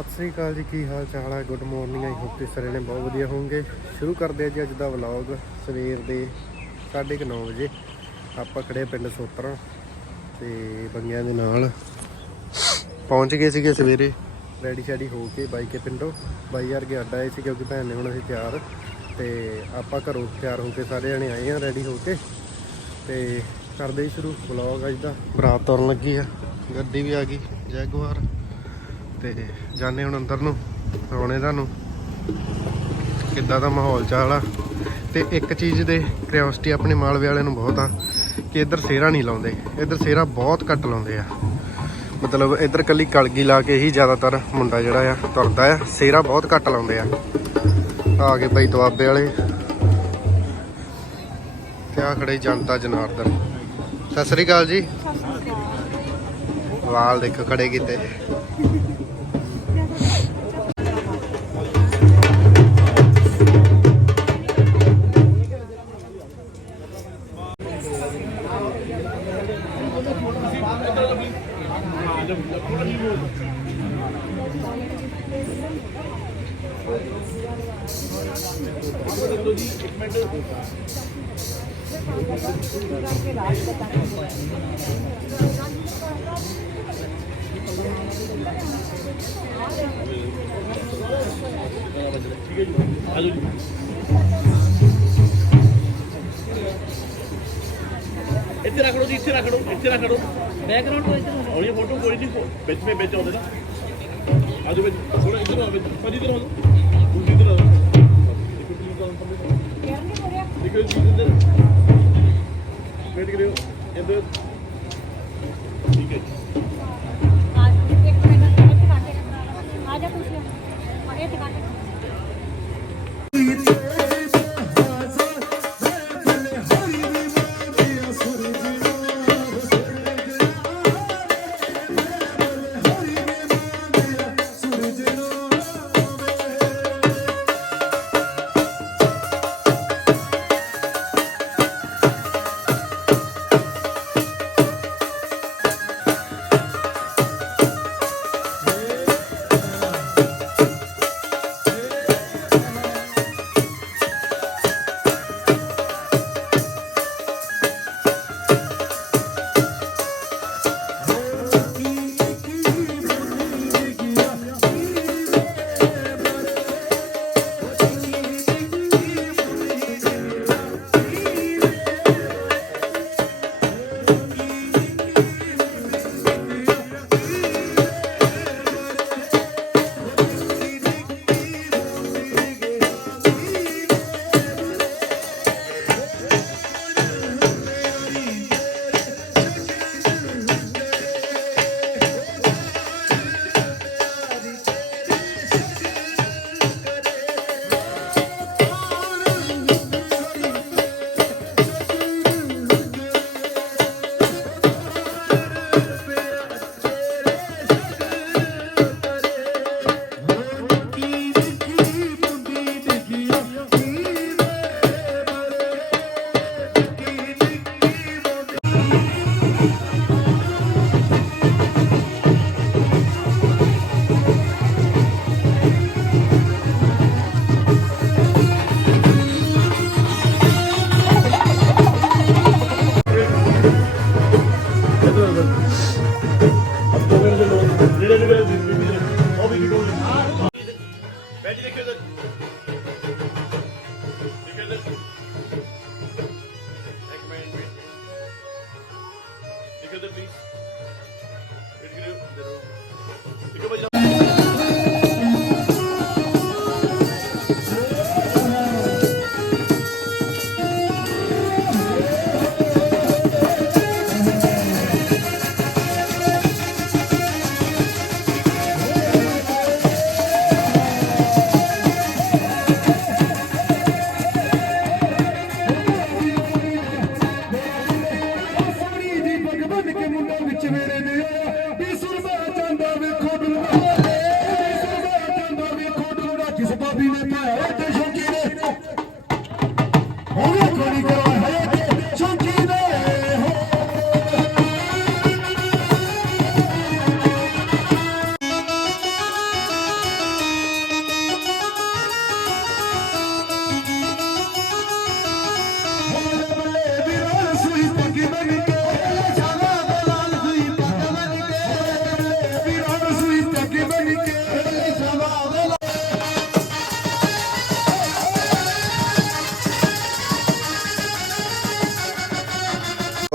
ਸਤਿ ਸ੍ਰੀ ਅਕਾਲ ਜੀ, ਕੀ ਹਾਲ ਚਾਲ ਹੈ ਗੁੱਡ ਮਾਰਨਿੰਗ ਆਈ ਹੋਪ ਤੁਸੀਂ ਸਾਰੇ ਨੇ ਬਹੁਤ ਵਧੀਆ ਹੋਵੋਗੇ। ਸ਼ੁਰੂ ਕਰਦੇ ਹਾਂ ਜੀ ਅੱਜ ਦਾ ਵਲੌਗ ਸਵੇਰ ਦੇ 9:30 ਵਜੇ। ਆਪਾਂ ਖੜੇ ਪਿੰਡ ਸੋਤਰਾ, ਤੇ ਬੰਗਿਆਂ ਦੇ ਨਾਲ। ਪਹੁੰਚ ਗਏ ਸੀਗੇ ਸਵੇਰੇ ਰੈਡੀ ਸ਼ੈਡੀ ਹੋ ਕੇ ਬਾਈਕੇ ਪਿੰਡੋਂ। ਬਾਈ ਯਾਰ ਕੇ ਅੱਡਾ ਆਏ ਸੀ ਕਿਉਂਕਿ ਭੈਣ ਨੇ ਹੁਣ ਅਸੀਂ ਤਿਆਰ। ਤੇ ਆਪਾਂ ਘਰੋਂ ਤਿਆਰ ਹੋ ਕੇ ਸਾਰੇ ਜਣੇ ਆਏ ਆ ਰੈਡੀ ਹੋ ਕੇ। ਤੇ ਕਰਦੇ ਹੀ ਸ਼ੁਰੂ ਵਲੌਗ ਅੱਜ ਦਾ। ਬਰਾਤ ਤੁਰਨ ਲੱਗੀ ਆ, ਗੱਡੀ ਵੀ ਆ ਗਈ ਜੈਗੁਆਰ ਤੇ ਜਾਣੇ ਹੁਣ ਅੰਦਰ ਨੂੰ ਰੋਣੇ ਤੁਹਾਨੂੰ ਕਿੱਦਾਂ ਦਾ ਮਾਹੌਲ ਚਾਲ ਆ? ਤੇ ਇੱਕ ਚੀਜ਼ ਦੇ ਕਿਉਰਿਓਸਿਟੀ ਆਪਣੇ ਮਾਲਵੇ ਵਾਲਿਆਂ ਨੂੰ ਬਹੁਤ ਆ ਕਿ ਇੱਧਰ ਸੇਰਾ ਨਹੀਂ ਲਾਉਂਦੇ। ਇੱਧਰ ਸੇਰਾ ਬਹੁਤ ਘੱਟ ਲਾਉਂਦੇ ਆ। ਮਤਲਬ ਇੱਧਰ ਕੱਲੀ ਕਲਗੀ ਲਾ ਕੇ ਹੀ ਜ਼ਿਆਦਾਤਰ ਮੁੰਡਾ ਜਿਹੜਾ ਆ ਤੁਰਦਾ ਆ। ਸੇਰਾ ਬਹੁਤ ਘੱਟ ਲਾਉਂਦੇ ਆ। ਆ ਗਏ ਬਈ ਦੁਆਬੇ ਵਾਲੇ। ਤੇ ਆ ਖੜੇ ਜਨਤਾ ਜਨਾਰਦਨ। ਸਤਿ ਸ੍ਰੀ ਅਕਾਲ ਜੀ। ਵਾਲ ਦੇਖੋ ਖੜੇ ਕੀਤੇ। ਠੀਕ ਹੈ ਜੀ ਆਜੋ ਜੀ ਇੱਥੇ ਰੱਖ ਲਓ ਜੀ ਇੱਥੇ ਰੱਖ ਲਓ ਇੱਥੇ ਰੱਖ ਲਓ। ਬੈਕਗ੍ਰਾਉਂਡ ਤੋਂ ਇੱਥੇ ਹੌਲੀ ਫੋਟੋ ਕੋਈ ਨਹੀਂ ਵਿੱਚ ਵਿੱਚ ਵਿੱਚ ਆਉਂਦੇ ਨਾ। ਆਜੋ ਵਿੱਚ ਥੋੜਾ ਇੱਧਰ ਆਓ ਵਿੱਚ। ਭਾਜੀ ਇੱਧਰ ਆਓ। ਤੁਸੀਂ ਇੱਧਰ ਆਓ ਦੇਖੋ ਕੀ ਕੰਮ ਕਰਦੇ ਦੇਖੋ ਜੀ ਇੱਧਰ। ਵੇਟ ਕਰਿਓ। ਇੱਧਰ। ਠੀਕ ਹੈ ਜੀ। ਆਜਾ ਤੁਸੀਂ। ਇਹ ਦੁਕਾਨ ਅਬ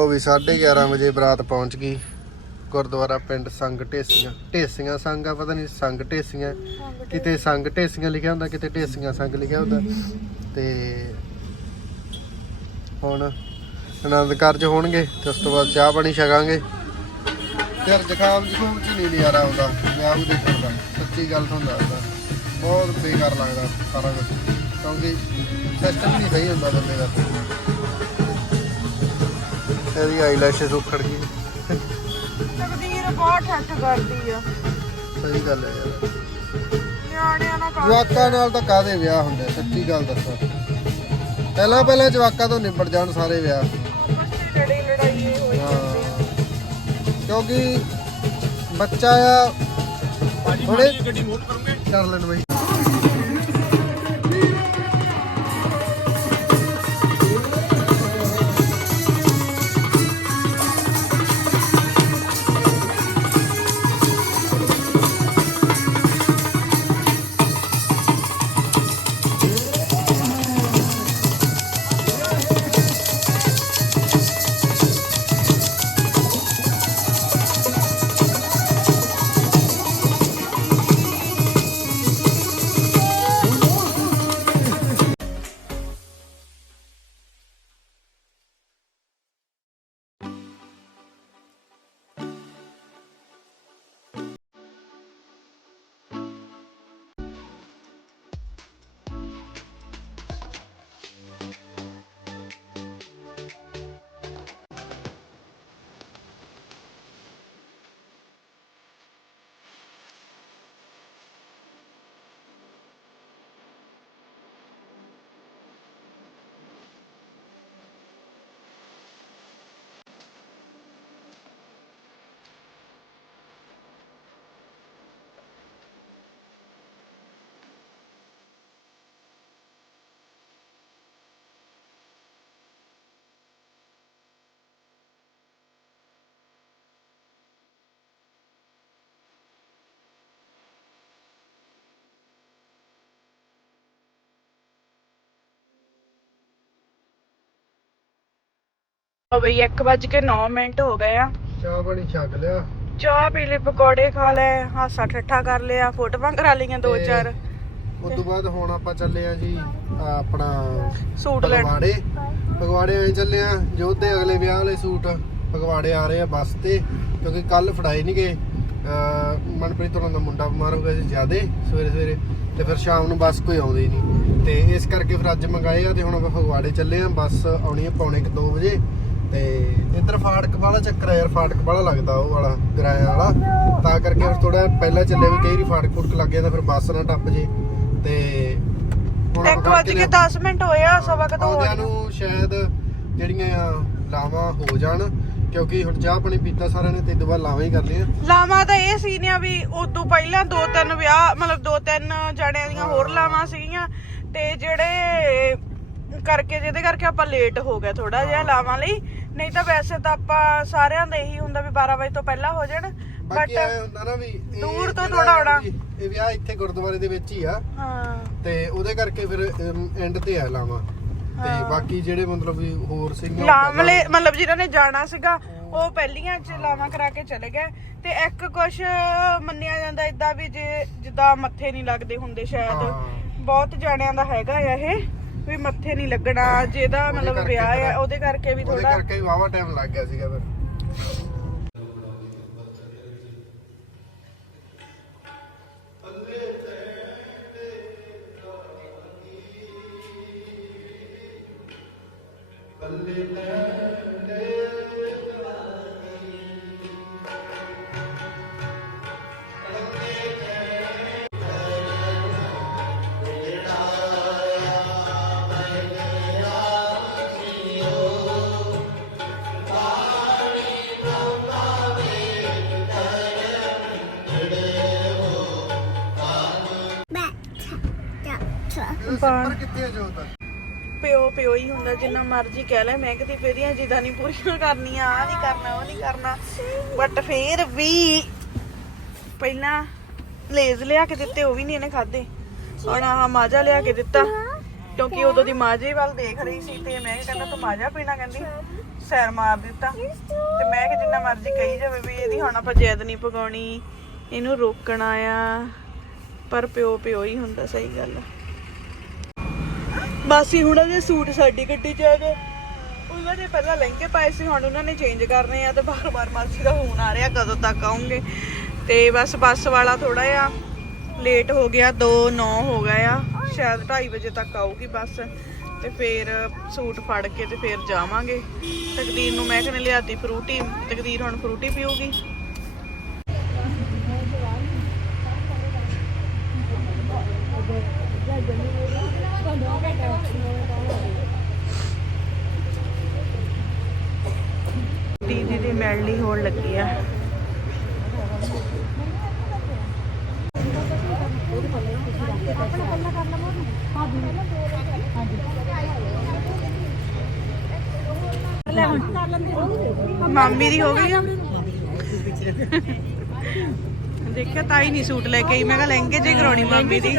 ਵੀ 11:30 ਵਜੇ ਬਰਾਤ ਪਹੁੰਚ ਗਈ। ਗੁਰਦੁਆਰਾ ਪਿੰਡ ਸੰਗ ਢੇਸੀਆਂ। ਢੇਸੀਆਂ ਸੰਗ ਆ, ਪਤਾ ਨਹੀਂ, ਸੰਗ ਢੇਸੀਆਂ। ਕਿਤੇ ਸੰਗ ਢੇਸੀਆਂ ਲਿਖਿਆ ਹੁੰਦਾ, ਕਿਤੇ ਢੇਸੀਆਂ ਸੰਗ ਲਿਖਿਆ ਹੁੰਦਾ। ਤੇ ਹੁਣ ਆਨੰਦ ਕਾਰਜ ਹੋਣਗੇ ਤੇ ਉਸ ਤੋਂ ਬਾਅਦ ਚਾਹ ਪਾਣੀ ਛਕਾਂਗੇ। ਯਾਰ ਜ਼ੁਕਾਮ ਜ਼ੁਕਾਮ ਚ ਨਹੀਂ ਨਜ਼ਾਰਾ ਆਉਂਦਾ ਵਿਆਹ ਨੂੰ ਦੇਖਣ ਦਾ, ਸੱਚੀ ਗੱਲ ਤੁਹਾਨੂੰ ਦੱਸਦਾ। ਬਹੁਤ ਬੇਕਾਰ ਲੱਗਦਾ ਸਾਰਾ ਕੁਝ ਕਿਉਂਕਿ ਸਿਸਟਮ ਨਹੀਂ ਸਹੀ ਹੁੰਦਾ ਬੰਦੇ ਦਾ। ਇਹਦੀ ਆਈਲੈਸ਼ਸ ਉਖੜ ਗਈ। ਤਕਦੀਰ ਬਹੁਤ ਠੱਠ ਕਰਦੀ ਆ। ਸਹੀ ਗੱਲ ਹੈ ਯਾਰ। ਨਿਆਣਿਆਂ ਨਾਲ ਕੰਮ ਜਵਾਕਾਂ ਨਾਲ ਤਾਂ ਕਾਦੇ ਵਿਆਹ ਹੁੰਦੇ ਸੱਚੀ ਗੱਲ ਦੱਸਾਂ। ਪਹਿਲਾਂ ਪਹਿਲਾਂ ਜਵਾਕਾਂ ਤੋਂ ਨਿਬੜ ਜਾਣ ਸਾਰੇ ਵਿਆਹ। ਲੜੀ ਲੜਾਈ ਕਿਉਂਕਿ ਬੱਚਾ ਆ ਹੁਣੇ ਗੱਡੀ ਮੋੜ ਕਰੋਗੇ? ਕਰ ਲੈਣ ਬਈ। ਹੋ ਬਈ 1:09 ਮਿੰਟ ਹੋ ਗਏ ਆ। ਚਾਹ ਪਾਣੀ ਛਕ ਲਿਆ। ਚਾਹ ਪੀ ਲਈ ਪਕੌੜੇ ਖਾ ਲਏ ਹਾਸਾ ਠੱਠਾ ਕਰ ਲਿਆ ਫੋਟੋਆਂ ਕਰਾ ਲਈਆਂ ਦੋ ਤੇ ਚਾਰ। ਉਸ ਤੋਂ ਬਾਅਦ ਹੁਣ ਆਪਾਂ ਚੱਲੇ ਆ ਜੀ ਆਪਣਾ ਸੂਟ ਲੈਣ। ਫਗਵਾੜੇ। ਫਗਵਾੜੇ ਆਏ ਚੱਲੇ ਆ ਜੋਧ ਦੇ ਅਗਲੇ ਵਿਆਹ ਵਾਲੇ ਸੂਟ ਫਗਵਾੜੇ ਆ ਰਹੇ ਆ ਬੱਸ ਤੇ ਕਿਉਂਕਿ ਕੱਲ ਫੜਾਏ ਨਹੀਂ ਗਏ। ਅਹ ਮਨਪ੍ਰੀਤ ਹੋਣਾ ਦਾ ਮੁੰਡਾ ਬਿਮਾਰ ਹੋ ਗਿਆ ਸੀ ਜਿਆਦੇ ਸਵੇਰੇ ਸਵੇਰੇ ਤੇ ਫਿਰ ਸ਼ਾਮ ਨੂੰ ਬੱਸ ਕੋਈ ਆਉਂਦੀ ਨਹੀਂ ਤੇ ਇਸ ਕਰਕੇ ਫਿਰ ਅੱਜ ਮੰਗਾਏ ਆ ਤੇ ਹੁਣ ਆਪਾਂ ਫਗਵਾੜੇ ਚੱਲੇ ਆ ਬੱਸ ਆਉਣੀ ਆ ਪੌਣੇ 2 ਵਜੇ। ਤੇ ਇੱਧਰ ਫਾਟਕ ਵਾਲਾ ਚੱਕਰ ਆ ਯਾਰ ਫਾਟਕ ਵਾਲਾ ਲੱਗਦਾ ਉਹ ਵਾਲਾ ਕਿਰਾਇਆ ਵਾਲਾ। ਤਾਂ ਕਰਕੇ ਫਿਰ ਥੋੜਾ ਪਹਿਲਾਂ ਚੱਲੇ ਵੀ ਕਈ ਵਾਰੀ ਫਾਟਕ ਫੁਟਕ ਲੱਗ ਜਾਂਦਾ ਫਿਰ ਬੱਸ ਨਾ ਟੱਪ ਜੇ। ਤੇ ਹੁਣ ਆਪਾਂ 1 ਵਜ ਕੇ 10 ਮਿੰਟ ਹੋਇਆ ਸਵਾ ਕਦੋਂ ਹੋ ਆਉਂਦਿਆਂ ਨੂੰ ਸ਼ਾਇਦ ਜਿਹੜੀਆਂ ਆ ਲਾਵਾਂ ਹੋ ਜਾਣ ਕਿਉਂਕਿ ਹੁਣ ਚਾਹ ਪਾਣੀ ਪੀਤਾ ਸਾਰਿਆਂ ਨੇ ਤੇ ਤੋਂ ਬਾਅਦ ਲਾਵਾਂ ਹੀ ਕਰਨੀਆਂ। ਲਾਵਾਂ ਤਾਂ ਇਹ ਸੀ ਨੇ ਵੀ ਉਦੋਂ ਪਹਿਲਾਂ ਦੋ ਤਿੰਨ ਵਿਆਹ ਮਤਲਬ ਦੋ ਤਿੰਨ ਜਣਿਆਂ ਦੀਆਂ ਹੋਰ ਲਾਵਾਂ ਸੀਗੀਆਂ ਤੇ ਜਿਹੜੇ ਕਰਕੇ ਜਿਹਦੇ ਕਰਕੇ ਆਪਾਂ ਲੇਟ ਹੋ ਗਏ ਥੋੜਾ ਜਿਹਾ ਲਾਵਾਂ ਲਈ। ਨਹੀਂ ਤਾਂ ਵੈਸੇ ਤਾਂ ਆਪਾਂ ਸਾਰਿਆਂ ਦਾ ਇਹੀ ਹੁੰਦਾ ਵੀ 12 ਵਜੇ ਤੋਂ ਪਹਿਲਾਂ ਹੋ ਜਾਣ। ਬਾਕੀ ਬਟ ਐ ਹੁੰਦਾ ਨਾ ਵੀ ਇਹ ਦੂਰ ਤੋਂ ਜਿਹੜਾ ਥੋੜ੍ਹਾ ਆਉਣਾ। ਵੀ ਇਹ ਵਿਆਹ ਇੱਥੇ ਗੁਰਦੁਆਰੇ ਦੇ ਵਿੱਚ ਹੀ ਆ। ਹਾਂ। ਤੇ ਉਹਦੇ ਕਰਕੇ ਫਿਰ ਐਂਡ ਤੇ ਆ ਲਾਵਾਂ। ਤੇ ਬਾਕੀ ਜਿਹੜੇ ਮਤਲਬ ਵੀ ਹੋਰ ਸਿੰਘਾਂ ਉਹ ਲਾਮਲੇ ਮਤਲਬ ਜਿਨ੍ਹਾਂ ਨੇ ਜਾਣਾ ਸੀਗਾ ਉਹ ਪਹਿਲੀਆਂ ਚ ਲਾਵਾਂ ਕਰਾ ਕੇ ਚਲੇ ਗਏ। ਤੇ ਇੱਕ ਕੁਛ ਮੰਨਿਆ ਜਾਂਦਾ ਇਦਾਂ ਵੀ ਜੇ ਜਿੱਦਾਂ ਮੱਥੇ ਨਹੀਂ ਲੱਗਦੇ ਹੁੰਦੇ ਸ਼ਾਇਦ। ਹਾਂ। ਬਹੁਤ ਜਾਣਿਆਂ ਦਾ ਹੈਗਾ ਆ ਇਹ। ਵੀ ਮੱਥੇ ਨਹੀਂ ਲੱਗਣਾ ਜਿਹਦਾ ਮਤਲਬ ਵਿਆਹ ਥੋੜ੍ਹਾ- ਉਹਦੇ ਕਰਕੇ ਵੀ ਉਹਦੇ ਥੋੜਾ ਕਰਕੇ ਵਾਵਾ ਟਾਈਮ ਲੱਗ ਗਿਆ ਸੀਗਾ ਫਿਰ। ਪਰ ਕਿੱਥੇ ਜੋ ਤਾਂ ਪਿਓ ਪਿਓ ਹੀ ਹੁੰਦਾ, ਜਿੰਨਾ ਮਰਜ਼ੀ ਕਹਿ ਲੈ, ਮੈਂ ਕਿਤੇ ਫੇਰੀਆਂ ਜਿੱਦਾਂ ਨਹੀਂ ਪੂਰੀਆਂ ਕਰਨੀਆਂ ਆ ਨਹੀਂ ਕਰਨਾ, ਉਹ ਨਹੀਂ ਕਰਨਾ। ਬਟ ਫੇਰ ਵੀ ਪਹਿਲਾਂ ਲੇਜ਼ ਲਿਆ ਕੇ ਦਿੱਤੇ, ਉਹ ਵੀ ਨਹੀਂ ਇਹਨੇ ਖਾਦੇ ਹੁਣ ਆਹ ਮਾਜਾ ਲਿਆ ਕੇ ਦਿੱਤਾ, ਕਿਉਂਕਿ ਉਦੋਂ ਦੀ ਮਾਜੇ ਵੱਲ ਦੇਖ ਰਹੀ ਸੀ ਤੇ ਮੈਂ ਕਹਿੰਦਾ ਤੂੰ ਮਾਜਾ ਪੀਣਾ ਕਹਿੰਦੀ, ਸੈਰ ਮਾਰ ਦਿੱਤਾ। ਤੇ ਮੈਂ ਕਿ ਜਿੰਨਾ ਮਰਜ਼ੀ ਕਹੀ ਜਾਵੇ ਵੀ ਇਹਦੀ ਹੁਣ ਆਪਾਂ ਜੈਦ ਨਹੀਂ ਪਕਾਉਣੀ ਇਹਨੂੰ ਰੋਕਣਾ ਆ। ਪਰ ਪਿਓ ਪਿਓ ਹੀ ਹੁੰਦਾ, ਸਹੀ ਗੱਲ ਆ। ਮਾਸੀ ਹੁਣਾਂ ਦੇ ਸੂਟ ਸਾਡੀ ਗੱਡੀ 'ਚ ਆ ਗਏ। ਉਹਨਾਂ ਨੇ ਪਹਿਲਾਂ ਲਹਿੰਗੇ ਪਾਏ ਸੀ, ਹੁਣ ਉਹਨਾਂ ਨੇ ਚੇਂਜ ਕਰਨੇ ਆ ਤੇ ਬਾਰ-ਬਾਰ ਮਾਸੀ ਦਾ ਫੋਨ ਆ ਰਿਹਾ, ਕਦੋਂ ਤੱਕ ਆਉਂਗੇ। ਤੇ ਬਸ ਬੱਸ ਵਾਲਾ ਥੋੜਾ ਜਿਹਾ ਲੇਟ ਹੋ ਗਿਆ 2:09 ਹੋ ਗਿਆ ਆ। ਸ਼ਾਇਦ 2:30 ਵਜੇ ਤੱਕ ਆਊਗੀ ਬੱਸ। ਤੇ ਫੇਰ ਸੂਟ ਫੜ ਕੇ ਤੇ ਫੇਰ ਜਾਵਾਂਗੇ। ਤਕਦੀਰ ਨੂੰ ਮੈਂ ਕਹਿੰਨੇ ਲਿਆਤੀ ਫਰੂਟੀ, ਤਕਦੀਰ ਹੁਣ ਫਰੂਟੀ ਪੀਊਗੀ ਦੀਦੀ ਦੀ ਮੈਲਣੀ ਹੋਣ ਲੱਗੀ ਆ। ਮਾਮੀ ਦੀ ਹੋ ਗਈ ਆ। ਦੇਖਿਆ ਤਾਈ ਨਹੀਂ ਸੂਟ ਲੈ ਕੇ ਆਈ। ਮੈਂ ਕਿਹਾ ਲਹਿੰਗੇ ਜੇ ਕਰਾਉਣੀ ਮਾਮੀ ਦੀ।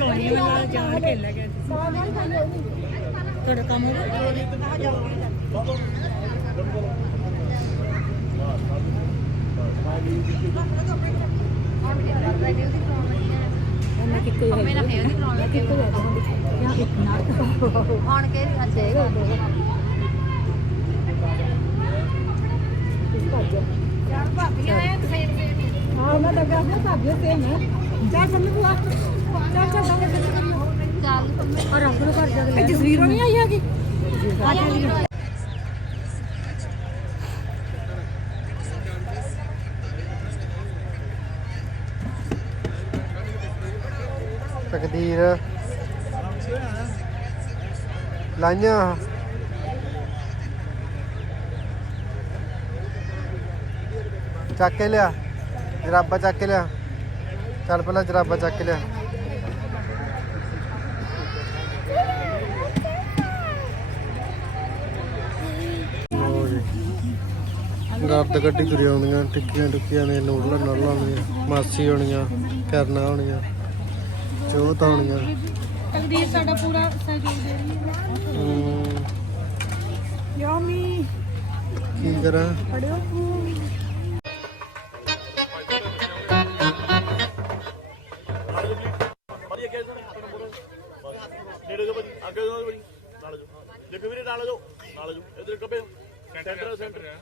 ਤੁਹਾਡਾ ਕੰਮ ਹੋ ਗਿਆ? ਉਹਨਾਂ ਕਿੱਥੇ ਹੈ ਮੇਰਾ ਫੇਰ ਕਰਾਉਣ ਲੱਗੇ ਕਿੱਥੇ ਹੈ ਜਾਂ ਇੱਕ ਨਾਲ ਆਣ ਕੇ ਅੱਛਾ ਯਾਰ ਭਾਬੀ ਆਇਆ ਸੇਮ ਸੇਮ ਹਾਂ ਉਹਨਾਂ ਦਾ ਗੱਲ ਭਾਬੀ ਸੇਮ ਹੈ ਜਾ ਸੰਨ ਬੁਆ ਚੱਲ ਚੱਲ ਚੱਲ ਔਰ ਨੂੰ ਕਰ ਜਾ ਜਸਵੀਰ। ਨਹੀਂ ਆਈ ਹੈਗੀ ਆ ਚੱਲ ਤਕਦੀਰ ਲਾਈਆਂ। ਚੱਕ ਕੇ ਲਿਆ। ਜਰਾਬਾ ਚੱਕ ਕੇ ਲਿਆ। ਚੱਲ ਪਹਿਲਾਂ ਜਰਾਬਾ ਚੱਕ ਕੇ ਲਿਆ। ਲਓ ਜੀ। ਗੱਦ ਗੱਡੀ ਤੁਰੀ ਆਉਂਦੀਆਂ, ਟਿੱਕੀਆਂ ਟੁੱਕੀਆਂ ਨੇ ਨੂਡਲਾਂ ਨੂਡਲਾਂ ਆਉਣੀਆਂ ਮਾਸੀ ਹੋਣੀਆਂ ਕਰਨਾ ਹੋਣੀਆਂ ਜੋਤ ਆਉਣੀਆਂ ਤਕਦੀਰ ਸਾਡਾ ਪੂਰਾ ਸਹਿਯੋਗ ਦੇ ਰਹੀ ਹੈ। ਹਮ, ਯਾਮੀ। ਕੀ ਕਰਾਂ? ਫੜਿਓ। ਨੇੜੇ ਜੋ ਭਾਜੀ ਅੱਗੇ ਜੋ ਭਾਜੀ ਨਾਲ ਜੋ ਦੇਖੋ ਵੀਰੇ ਨਾਲ ਜੋ ਨਾਲ ਜੋ ਇਧਰ ਕੱਪੇ ਸੈਂਟਰ ਸੈਂਟਰ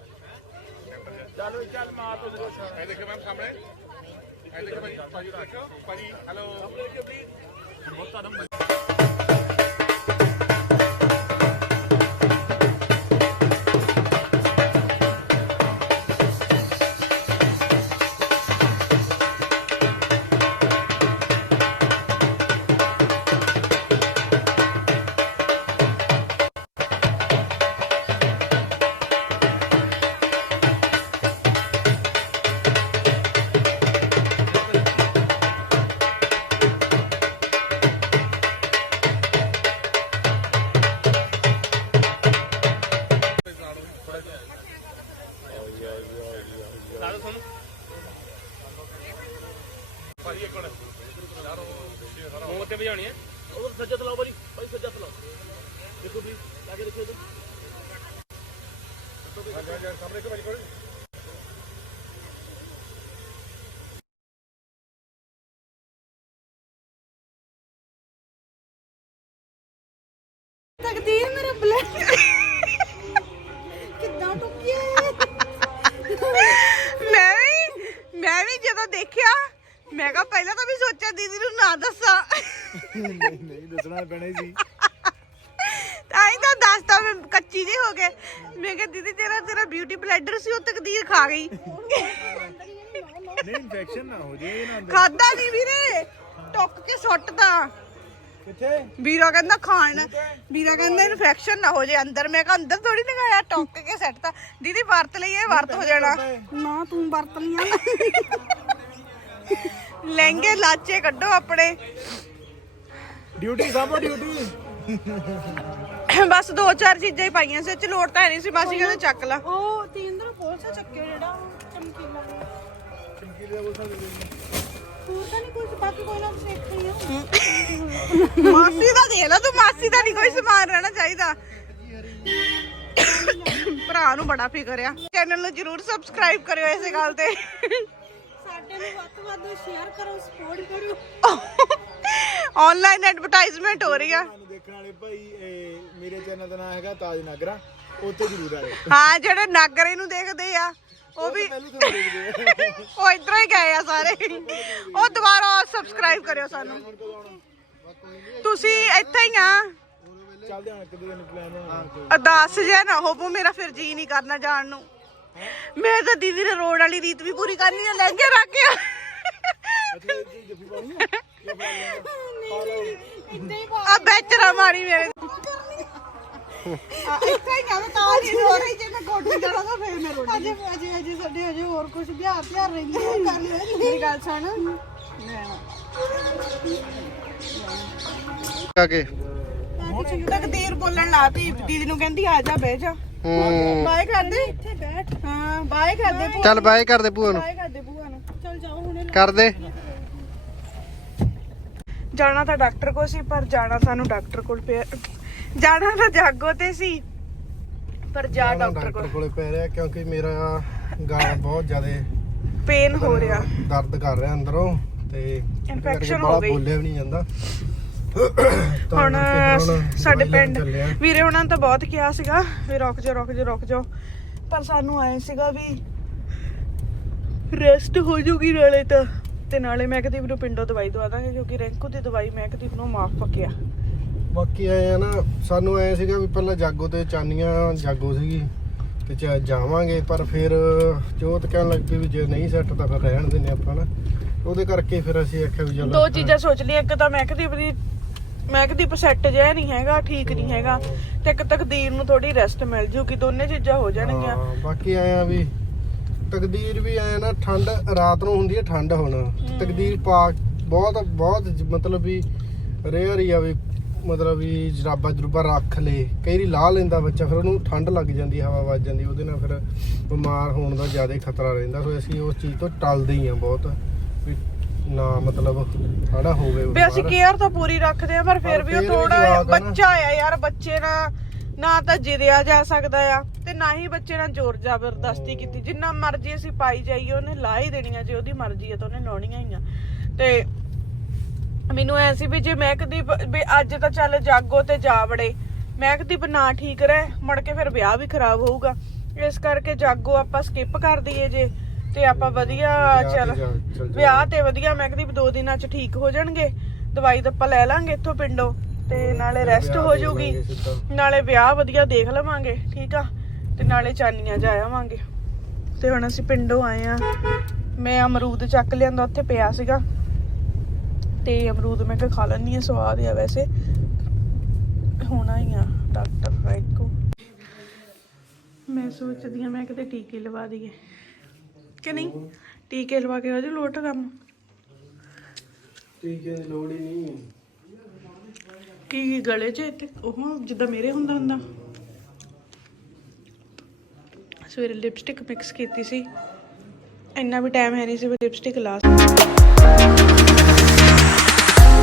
ਚਲੋ ਚੱਲ ਮਾਰ ਤੋ। ਦੇਖੋ ਇਹ ਦੇਖੋ ਮੈਮ ਸਾਹਮਣੇ। ਇਹ ਦੇਖੋ ਭਾਜੀ ਤਕਦੀਰ ਮੇਰਾ ਬਲੈਕ ਕਿੱਦਾਂ ਟੁੱਕਿਆ ਮੈਂ ਵੀ ਮੈਂ ਵੀ ਜਦੋਂ ਦੇਖਿਆ ਮੈਂ ਕਿਹਾ ਪਹਿਲਾਂ ਤਾਂ ਵੀ ਸੋਚਿਆ ਦੀਦੀ ਨੂੰ ਨਾ ਦੱਸਾਂ। ਨਹੀਂ ਨਹੀਂ ਦੱਸਣਾ ਪੈਣਾ ਸੀ। ਤਾਂ ਹੀ ਤਾਂ ਦੱਸਤਾ ਮੈਂ ਕੱਚੀ ਜਿਹੀ ਹੋ ਗਏ ਮੈਂ ਕਿਹਾ ਦੀਦੀ ਤੇਰਾ ਤੇਰਾ ਬਿਊਟੀ ਬਲੈਡਰ ਸੀ ਉਹ ਤਕਦੀਰ ਖਾ ਗਈ। ਨਹੀਂ ਇਨਫੈਕਸ਼ਨ ਨਾ ਹੋ ਜੇ ਨਾ ਖਾਦਾ ਨਹੀਂ ਵੀਰੇ ਟੁੱਕ ਕੇ ਸੁੱਟਦਾ। ਕਿੱਥੇ? ਵੀਰਾ ਕਹਿੰਦਾ ਖਾਣ। ਵੀਰਾ ਕਹਿੰਦਾ ਇਨਫੈਕਸ਼ਨ ਨਾ ਹੋ ਜੇ ਅੰਦਰ। ਮੈਂ ਕਿਹਾ ਅੰਦਰ ਥੋੜੀ ਲਗਾਇਆ ਟੁੱਕ ਕੇ ਸੱਟਤਾ ਦੀਦੀ ਵਰਤ ਲਈ ਇਹ ਵਰਤ ਹੋ ਜਾਣਾ। ਨਾ ਤੂੰ ਵਰਤ ਲੀਆਂ ਲਹਿੰਗੇ ਲਾਚੇ ਕੱਢੋ ਆਪਣੇ। Duty ਸਾਂਭੋ duty. ਬਸ ਦੋ ਚਾਰ ਚੀਜ਼ਾਂ ਹੀ ਪਾਈਆਂ ਸੀ ਚ ਲੋੜ ਤਾਂ ਹੈ ਨਹੀਂ ਸੀ। ਬਸ ਕਹਿੰਦੇ ਚੱਕ ਲਾ। ਉਹ ਤੀਂਦਰ ਪੋਲਸਾ ਚੱਕਿਓ ਜਿਹੜਾ ਚਮਕੀਲਾ। ਚਮਕੀਲੇ ਦੇ ਹੋਰ ਤਾਂ ਨਹੀਂ ਮਾਸੀ ਦਾ ਦੇਖ ਲਾ ਤੂੰ ਮਾਸੀ ਦਾ ਨਹੀਂ ਕੋਈ ਸਮਾਨ ਰਹਿਣਾ ਚਾਹੀਦਾ। ਭਰਾ ਨੂੰ ਬੜਾ ਫਿਕਰ ਆ। ਚੈਨਲ ਨੂੰ ਜਰੂਰ ਸਬਸਕ੍ਰਾਈਬ ਕਰਿਓ ਇਸੇ ਗੱਲ ਤੇ। ਸਾਡੇ ਨੂੰ ਵੱਧ ਤੋਂ ਵੱਧ ਸ਼ੇਅਰ ਕਰੋ ਸਪੋਰਟ ਕਰੋ ਆਨਲਾਈਨ ਐਡਵਰਟਾਈਜ਼ਮੈਂਟ ਹੋ ਰਹੀ ਆ। ਤੁਹਾਨੂੰ ਦੇਖਣ ਵਾਲੇ ਭਾਈ ਇਹ ਮੇਰੇ ਚੈਨਲ ਦਾ ਨਾਮ ਹੈਗਾ ਤਾਜ ਨਾਗਰਾ ਉੱਥੇ ਜ਼ਰੂਰ ਆਇਓ। ਹਾਂ ਜਿਹੜੇ ਨਾਗਰੇ ਨੂੰ ਦੇਖਦੇ ਆ। ਉਹ ਵੀ ਉਹ ਇਧਰੋਂ ਹੀ ਗਏ ਆ ਸਾਰੇ। ਉਹ ਦੁਬਾਰਾ ਸਬਸਕ੍ਰਾਈਬ ਕਰਿਓ ਸਾਨੂੰ। ਤੁਸੀਂ ਇੱਥੇ ਹੀ ਆ। ਚੱਲਦੇ ਹਾਂ ਇੱਕ ਦੋ ਦਿਨ ਪਲਾਨ ਬਣਾਉਣਾ ਅਰਦਾਸ ਜੇ ਨਾ ਹੋਵੋ ਮੇਰਾ ਫਿਰ ਜੀ ਨਹੀਂ ਕਰਨਾ ਜਾਣ ਨੂੰ। ਮੈਂ ਤਾਂ ਦੀਦੀ ਨੇ ਰੋਡ ਵਾਲੀ ਰੀਤ ਵੀ ਪੂਰੀ ਕਰਨੀ ਹੈ ਲਹਿੰਗੇ ਰੱਖ ਕੇ। ਆ? ਬੈਚਰਾ ਮਾਰੀ ਮੇਰੇ। ਆ ਇੱਥੇ ਹੀ ਆ ਮੈਂ ਤਾਂ ਨਹੀਂ ਰੋ ਰਹੀ ਜੇ। ਜਾਣਾ ਤਾਂ ਫੇਰ ਮੈਂ ਰੋਣੀ ਅਜੇ ਅਜੇ ਅਜੇ ਸਾਡੇ ਅਜੇ ਹੋਰ ਕੁਝ ਬਿਹਾਰ ਬਿਹਾਰ ਰਹਿੰਦੇ ਆ ਕਰ ਲੈ ਮੇਰੀ ਗੱਲ ਸੁਣ। ਆ ਕੇ। ਤਕਦੀਰ ਬੋਲਣ ਲਾਤੀ ਦੀਦੀ ਨੂੰ ਕਹਿੰਦੀ ਆ ਜਾ ਬਹਿ ਜਾ। ਹੂੰ। ਬਾਏ ਕਰਦੇ ਇੱਥੇ ਬੈਠ। ਹਾਂ ਬਾਏ ਕਰਦੇ ਭੂਆ ਚੱਲ ਬਾਏ ਕਰਦੇ ਭੂਆ ਨੂੰ। ਬਾਏ ਕਰਦੇ ਭੂਆ ਨੂੰ। ਚੱਲ ਜਾਓ ਹੁਣੇ ਕਰਦੇ ਜਾਣਾ ਤਾਂ ਡਾਕਟਰ ਕੋਲ ਸੀ ਪਰ ਜਾਣਾ ਸਾਨੂੰ ਡਾਕਟਰ ਕੋਲ ਪਿਆ। ਜਾਣਾ ਤਾਂ ਜਾਗੋ ਤੇ ਸੀ। ਪਰ ਜਾ ਜਾਣਾ ਡਾਕਟਰ ਕੋਲ। ਕੋਲੇ ਪੈ ਰਿਹਾ ਕਿਉਂਕਿ ਮੇਰਾ ਗਾਲ ਬਹੁਤ ਜ਼ਿਆਦਾ ਪੇਨ ਹੋ ਰਿਹਾ। ਦਰਦ ਕਰ ਰਿਹਾ ਅੰਦਰੋਂ ਤੇ Infection ਹੋ ਗਈ। ਬੋਲਿਆ ਵੀ ਨਹੀਂ ਜਾਂਦਾ। ਤਾਂ ਹੁਣ ਕਰਕੇ ਹੁਣ ਸਾਡੇ ਦਵਾਈ ਲੈਣ ਪਿੰਡ ਚੱਲੇ ਆ। ਵੀਰੇ ਉਹਨਾਂ ਨੇ ਤਾਂ ਬਹੁਤ ਕਿਹਾ ਸੀਗਾ ਵੀ ਰੁਕ ਜਾ ਰੁਕ ਜਾ ਰੁਕ ਜਾ ਪਰ ਸਾਨੂੰ ਆਏ ਸੀਗਾ ਵੀ ਰੈਸਟ ਹੋ ਜੂਗੀ ਨਾਲੇ ਤਾਂ। ਤੇ ਨਾਲੇ ਮੈਂ ਕਦੀਪ ਨੂੰ ਪਿੰਡੋਂ ਦਵਾਈ ਦਵਾ ਦਾਂਗੇ ਕਿਉਂਕਿ ਰੈਂਕੂ ਦੀ ਦਵਾਈ ਮੈਂ ਕਦੀਪ ਨੂੰ ਮਾਫ ਪੱਕਿਆ ਬਾਕੀ ਆਏ ਆ ਨਾ ਸਾਨੂੰ ਐ ਸੀਗਾ ਵੀ ਪਹਿਲਾਂ ਜਾਗੋ ਤੇ ਚਾਨੀਆਂ ਜਾਗੋ ਸੀਗੀ ਤੇ ਚ ਜਾਵਾਂਗੇ ਪਰ ਫਿਰ ਜੋਤ ਕਹਿਣ ਲੱਗ ਪਈ ਵੀ ਜੇ ਨਹੀਂ ਸੈੱਟ ਤਾਂ ਫਿਰ ਰਹਿਣ ਦਿੰਦੇ ਆਪਾਂ ਨਾ। ਉਹਦੇ ਕਰਕੇ ਫਿਰ ਅਸੀਂ ਆਖਿਆ ਵੀ ਚਲੋ ਦੋ ਚੀਜ਼ਾਂ ਸੋਚ ਲਈਆਂ ਇੱਕ ਤਾਂ ਮੈਂ ਕਦੀਪ ਦੀ ਮੈਂ ਕਦੀਪ ਸੈੱਟ ਜਿਹਾ ਨਹੀਂ ਹੈਗਾ ਠੀਕ ਨਹੀਂ ਹੈਗਾ ਤੇ ਇੱਕ ਤਕਦੀਰ ਨੂੰ ਥੋੜੀ ਰੈਸਟ ਮਿਲ ਜੂਗੀ ਦੋਨੇ ਚੀਜ਼ਾਂ ਹੋ ਜਾਣਗੀਆਂ। ਹਾਂ, ਬਾਕੀ ਆਏ ਆ ਵੀ ਤਕਦੀਰ ਵੀ ਆਏ ਨਾ ਠੰਡ ਰਾਤ ਨੂੰ ਹੁੰਦੀ ਹੈ ਠੰਡ ਹੁਣ। ਤਕਦੀਰ ਪਾ ਬਹੁਤ ਬਹੁਤ ਜ- ਮਤਲਬ ਵੀ ਰੇਅਰ ਹੀ ਆ ਵੀ ਮਤਲਬ ਵੀ ਜਰਾਬਾ ਜਰੂਬਾ ਰੱਖ ਲੇ ਕਈ ਵਾਰੀ ਲਾ ਲੈਂਦਾ ਬੱਚਾ ਫਿਰ ਉਹਨੂੰ ਠੰਡ ਲੱਗ ਜਾਂਦੀ ਹਵਾ ਵੱਜ ਜਾਂਦੀ ਉਹਦੇ ਨਾਲ ਫਿਰ ਬਿਮਾਰ ਹੋਣ ਦਾ ਜ਼ਿਆਦਾ ਖਤਰਾ ਰਹਿੰਦਾ ਸੋ ਅਸੀਂ ਉਸ ਚੀਜ਼ ਤੋਂ ਟਲਦੇ ਹੀ ਆ ਬਹੁਤ ਵੀ ਨਾ ਮਤਲਬ ਸਾਡਾ ਹੋਵੇ ਵੀ ਅਸੀਂ ਕੇਅਰ ਤਾਂ ਪੂਰੀ ਰੱਖਦੇ ਆ ਪਰ ਫਿਰ ਵੀ ਉਹ ਥੋੜਾ। ਬੱਚਾ ਆ ਯਾਰ ਬੱਚੇ ਨਾਲ ਨਾ ਤਾਂ ਜਿਰਿਆ ਜਾ ਸਕਦਾ ਆ ਤੇ ਨਾ ਹੀ ਬੱਚੇ ਨਾਲ ਜ਼ੋਰ ਜ਼ਬਰਦਸਤੀ ਕੀਤੀ ਜਿੰਨਾ ਮਰਜ਼ੀ ਅਸੀਂ ਪਾਈ ਜਾਈਏ ਉਹਨੇ ਲਾ ਹੀ ਦੇਣੀਆਂ ਜੇ ਉਹਦੀ ਮਰਜ਼ੀ ਹੈ ਤਾਂ ਉਹਨੇ ਲਾਉਣੀਆਂ ਹੀ ਆ ਤੇ ਮੈਨੂੰ ਐ ਸੀ ਵੀ ਜੇ ਮਹਿਕਦੀਪ ਵੀ ਅੱਜ ਤਾਂ ਚੱਲ ਜਾਗੋ ਤੇ ਜਾ ਵੜੇ। ਮਹਿਕਦੀਪ ਨਾ ਠੀਕ ਰਹੇ ਮੁੜ ਕੇ ਫਿਰ ਵਿਆਹ ਵੀ ਖਰਾਬ ਹੋਊਗਾ। ਇਸ ਕਰਕੇ ਜਾਗੋ ਆਪਾਂ ਸਕਿਪ ਕਰ ਦਈਏ ਜੇ ਤੇ ਆਪਾਂ ਵਧੀਆ ਚੱਲ। ਵਿਆਹ ਤੇ ਵਧੀਆ ਮਹਿਕਦੀਪ ਦੋ ਦਿਨਾਂ ਚ ਠੀਕ ਹੋ ਜਾਣਗੇ। ਦਵਾਈ ਤਾਂ ਆਪਾਂ ਲੈ ਲਾਂਗੇ ਇੱਥੋਂ ਪਿੰਡੋਂ ਤੇ ਨਾਲੇ ਰੈਸਟ ਹੋ ਜਾਊਗੀ। ਨਾਲੇ ਵਿਆਹ ਵਧੀਆ ਦੇਖ ਲਵਾਂਗੇ ਠੀਕ ਆ? ਤੇ ਨਾਲੇ ਚਾਨੀਆਂ ਜਾ ਆਵਾਂਗੇ। ਤੇ ਹੁਣ ਅਸੀਂ ਪਿੰਡੋਂ ਆਏ ਆ। ਮੈਂ ਅਮਰੂਦ ਚੱਕ ਲਿਆਂਦਾ ਉੱਥੇ ਪਿਆ ਸੀਗਾ। ਤੇ ਅਮਰੂਦ ਮੈਂ ਕਿਹਾ ਖਾ ਲੈਣੀ ਆ ਸਵਾਦ ਆ ਵੈਸੇ। ਹੋਣਾ ਹੀ ਆ ਡਾਕਟਰ ਰਾਈਕੋ ਮੈਂ ਸੋਚਦੀ ਆ ਮੈਂ ਕਿਤੇ ਟੀਕੇ ਲਵਾ ਦਈਏ। ਕਿ ਨਹੀਂ? ਟੀਕੇ ਲਵਾ ਕੇ ਹੋ ਜੂ ਲੋਟ ਕੰਮ। ਟੀਕੇ ਦੀ ਲੋੜ ਹੀ ਨਹੀਂ ਕੀ ਗਲੇ 'ਚ ਇੱਥੇ? ਉਹ ਜਿੱਦਾਂ ਮੇਰੇ ਹੁੰਦਾ ਹੁੰਦਾ। ਸਵੇਰੇ ਲਿਪਸਟਿਕ ਮਿਕਸ ਕੀਤੀ ਸੀ। ਇੰਨਾ ਵੀ ਟਾਈਮ ਹੈ ਨਹੀਂ ਸੀ ਵੀ ਲਿਪਸਟਿਕ ਲਾ